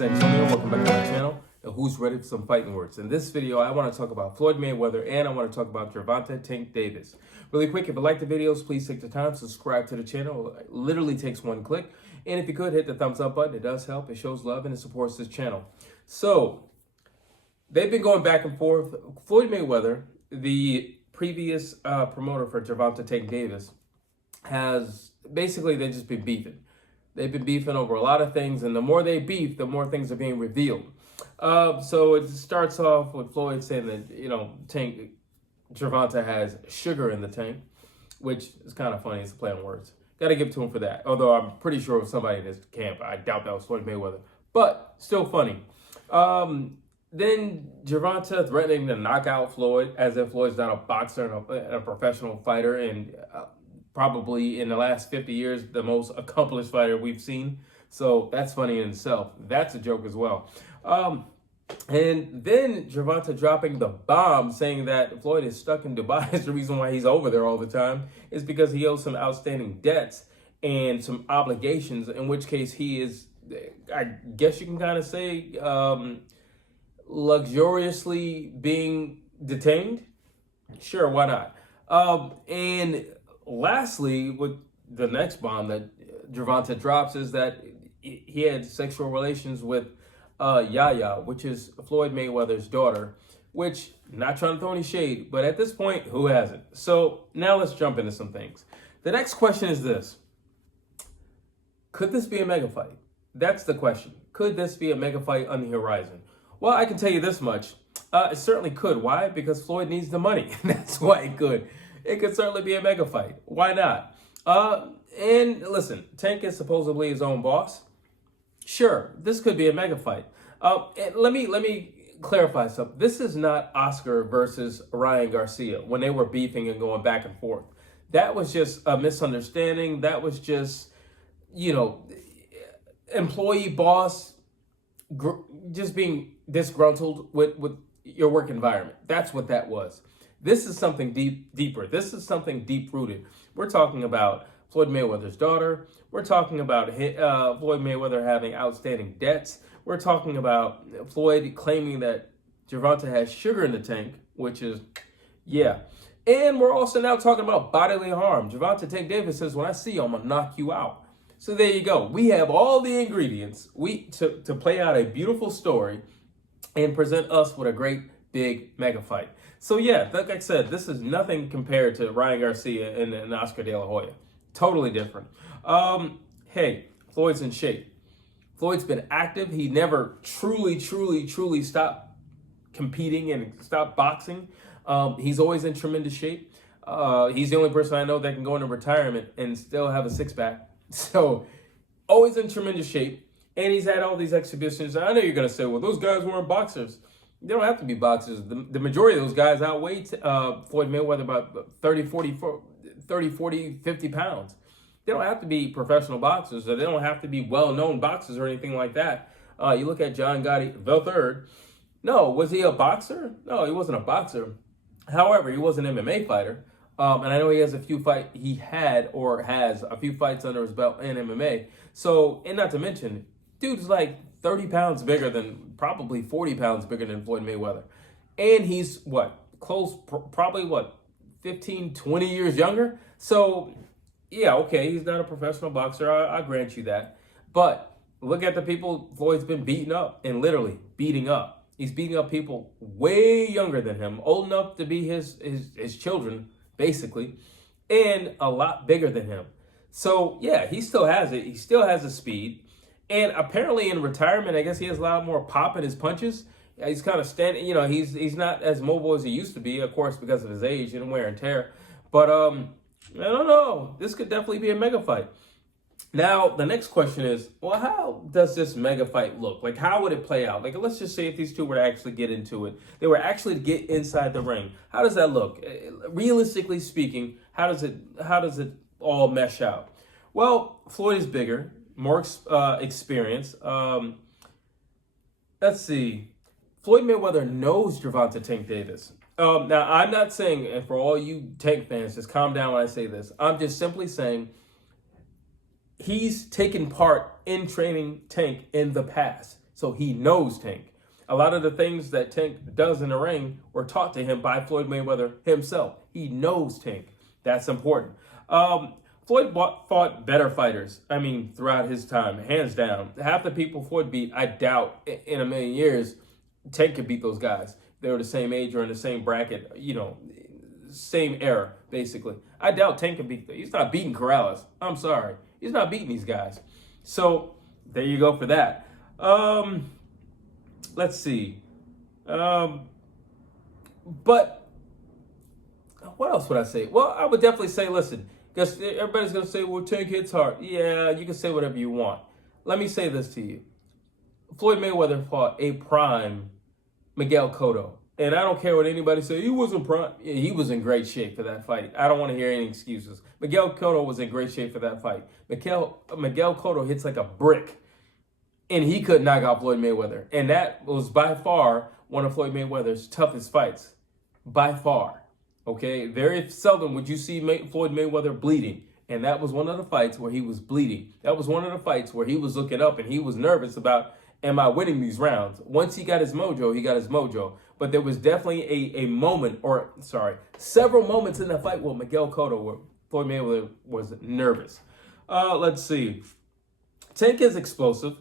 is Antonio. Welcome back to my channel. And who's ready for some fighting words? In this video, I want to talk about Floyd Mayweather and I want to talk about Gervonta "Tank" Davis. Really quick, if you like the videos, please take the time to subscribe to the channel. It literally takes one click. And if you could, hit the thumbs up button. It does help. It shows love and it supports this channel. So, they've been going back and forth. Floyd Mayweather, the previous promoter for Gervonta "Tank" Davis, has basically, they've just been beefing. They've been beefing over a lot of things, and the more they beef, the more things are being revealed. So it starts off with Floyd saying that, Tank Gervonta has sugar in the tank, which is kind of funny. It's a play on words. Got to give it to him for that. Although I'm pretty sure it was somebody in his camp. I doubt that was Floyd Mayweather. But still funny. Then Gervonta threatening to knock out Floyd, as if Floyd's not a boxer and a professional fighter, and probably in the last 50 years, the most accomplished fighter we've seen. So that's funny in itself. That's a joke as well. And then Gervonta dropping the bomb saying that Floyd is stuck in Dubai is the reason why he's over there all the time, is because he owes some outstanding debts and some obligations, in which case he is, I guess you can kind of say, luxuriously being detained. Sure, why not? And lastly, with the next bomb that Gervonta drops is that he had sexual relations with Yaya, which is Floyd Mayweather's daughter, which, not trying to throw any shade, but at this point, who hasn't? So now let's jump into some things. The next question is this. Could this be a mega fight? That's the question. Could this be a mega fight on the horizon? Well, I can tell you this much. It certainly could. Why? Because Floyd needs the money. That's why it could. It could certainly be a mega fight. Why not? And listen, Tank is supposedly his own boss. Sure, this could be a mega fight. And let me clarify something. This is not Oscar versus Ryan Garcia when they were beefing and going back and forth. That was just a misunderstanding. That was just, employee boss just being disgruntled with your work environment. That's what that was. This is something deeper. This is something deep-rooted. We're talking about Floyd Mayweather's daughter. We're talking about Floyd Mayweather having outstanding debts. We're talking about Floyd claiming that Gervonta has sugar in the tank, which is, yeah. And we're also now talking about bodily harm. Gervonta "Tank" Davis says, when I see you, I'm going to knock you out. So there you go. We have all the ingredients to play out a beautiful story and present us with a great big mega fight. So yeah, like I said, this is nothing compared to Ryan Garcia and Oscar De La Hoya. Totally different. Hey, Floyd's in shape. Floyd's been active. He never truly stopped competing and stopped boxing. He's always in tremendous shape. He's the only person I know that can go into retirement and still have a six-pack. So always in tremendous shape. And he's had all these exhibitions. I know you're going to say, well, those guys weren't boxers. They don't have to be boxers. The majority of those guys outweigh Floyd Mayweather about 30, 40, 50 pounds. They don't have to be professional boxers, or they don't have to be well-known boxers or anything like that. You look at John Gotti III. No, was he a boxer? No, he wasn't a boxer. However, he was an MMA fighter. And I know he has a few fights under his belt in MMA. So, and not to mention, dude's like 30 pounds bigger than, probably 40 pounds bigger than Floyd Mayweather. And he's probably 15, 20 years younger. So, yeah, okay, he's not a professional boxer. I grant you that. But look at the people Floyd's been beating up, and literally beating up. He's beating up people way younger than him, old enough to be his children, basically, and a lot bigger than him. So, yeah, he still has it. He still has the speed. And apparently in retirement, I guess he has a lot more pop in his punches. He's kind of standing, he's not as mobile as he used to be, of course, because of his age and wear and tear. But I don't know. This could definitely be a mega fight. Now, the next question is, well, how does this mega fight look? Like, how would it play out? Like, let's just say if these two were to actually get into it, they were actually to get inside the ring. How does that look? Realistically speaking, how does it all mesh out? Well, Floyd is bigger, more experience. Let's see. Floyd Mayweather knows Gervonta "Tank" Davis. Now, I'm not saying, and for all you Tank fans, just calm down when I say this. I'm just simply saying he's taken part in training Tank in the past. So he knows Tank. A lot of the things that Tank does in the ring were taught to him by Floyd Mayweather himself. He knows Tank. That's important. Floyd fought better fighters, throughout his time, hands down. Half the people Floyd beat, I doubt in a million years, Tank could beat those guys. They were the same age or in the same bracket, same era, basically. I doubt Tank can beat them. He's not beating Corrales. I'm sorry. He's not beating these guys. So, there you go for that. Let's see. But what else would I say? Well, I would definitely say, listen, because everybody's going to say, well, Tank hits hard. Yeah, you can say whatever you want. Let me say this to you. Floyd Mayweather fought a prime Miguel Cotto. And I don't care what anybody says. He wasn't prime. Yeah, he was in great shape for that fight. I don't want to hear any excuses. Miguel Cotto was in great shape for that fight. Miguel Cotto hits like a brick. And he could knock out Floyd Mayweather. And that was by far one of Floyd Mayweather's toughest fights. By far. Okay? Very seldom would you see Floyd Mayweather bleeding. And that was one of the fights where he was bleeding. That was one of the fights where he was looking up and he was nervous about, am I winning these rounds? Once he got his mojo, he got his mojo. But there was definitely several moments in that fight with Miguel Cotto where Floyd Mayweather was nervous. Let's see. Tank is explosive,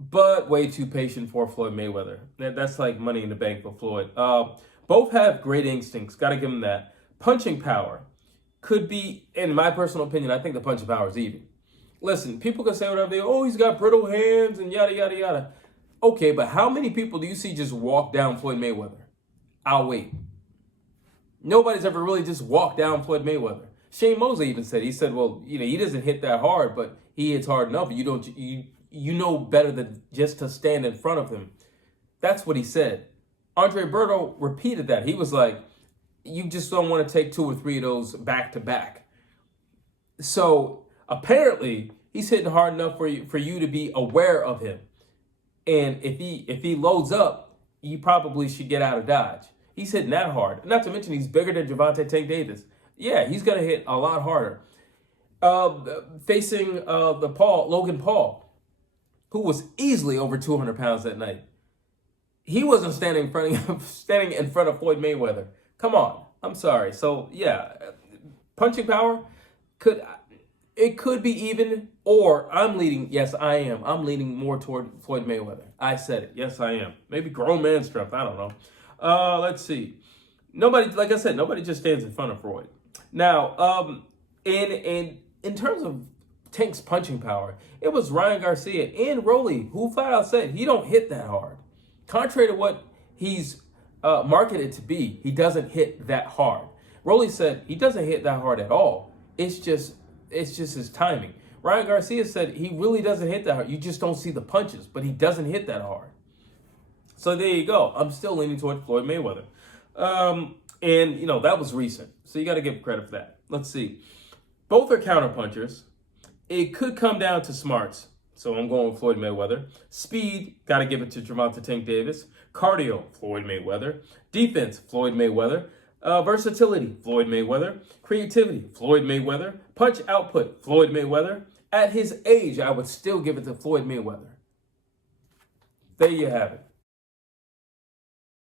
but way too patient for Floyd Mayweather. That's like money in the bank for Floyd. Both have great instincts. Got to give them that. Punching power could be, in my personal opinion, I think the punching power is even. Listen, people can say whatever they, he's got brittle hands and yada, yada, yada. Okay, but how many people do you see just walk down Floyd Mayweather? I'll wait. Nobody's ever really just walked down Floyd Mayweather. Shane Mosley even said, well, he doesn't hit that hard, but he hits hard enough. You know better than just to stand in front of him. That's what he said. Andre Berto repeated that. He was like, you just don't want to take 2 or 3 of those back to back. So apparently he's hitting hard enough for you to be aware of him. And if he loads up, you probably should get out of Dodge. He's hitting that hard. Not to mention he's bigger than Gervonta Davis. Yeah, he's going to hit a lot harder. Facing Logan Paul, who was easily over 200 pounds that night. He wasn't standing in front of Floyd Mayweather. Come on. I'm sorry. So, yeah, punching power could be even, or I'm leaning more toward Floyd Mayweather. I said it. Yes, I am. Maybe grown man strength. I don't know. Let's see. Nobody just stands in front of Floyd. Now, in terms of Tank's punching power, it was Ryan Garcia and Rolly who flat out said he don't hit that hard. Contrary to what he's marketed to be, he doesn't hit that hard. Rolly said he doesn't hit that hard at all. It's just his timing. Ryan Garcia said he really doesn't hit that hard. You just don't see the punches, but he doesn't hit that hard. So there you go. I'm still leaning toward Floyd Mayweather. And that was recent. So you got to give credit for that. Let's see. Both are counterpunchers. It could come down to smarts. So I'm going with Floyd Mayweather. Speed, got to give it to Gervonta Tank Davis. Cardio, Floyd Mayweather. Defense, Floyd Mayweather. Versatility, Floyd Mayweather. Creativity, Floyd Mayweather. Punch output, Floyd Mayweather. At his age, I would still give it to Floyd Mayweather. There you have it.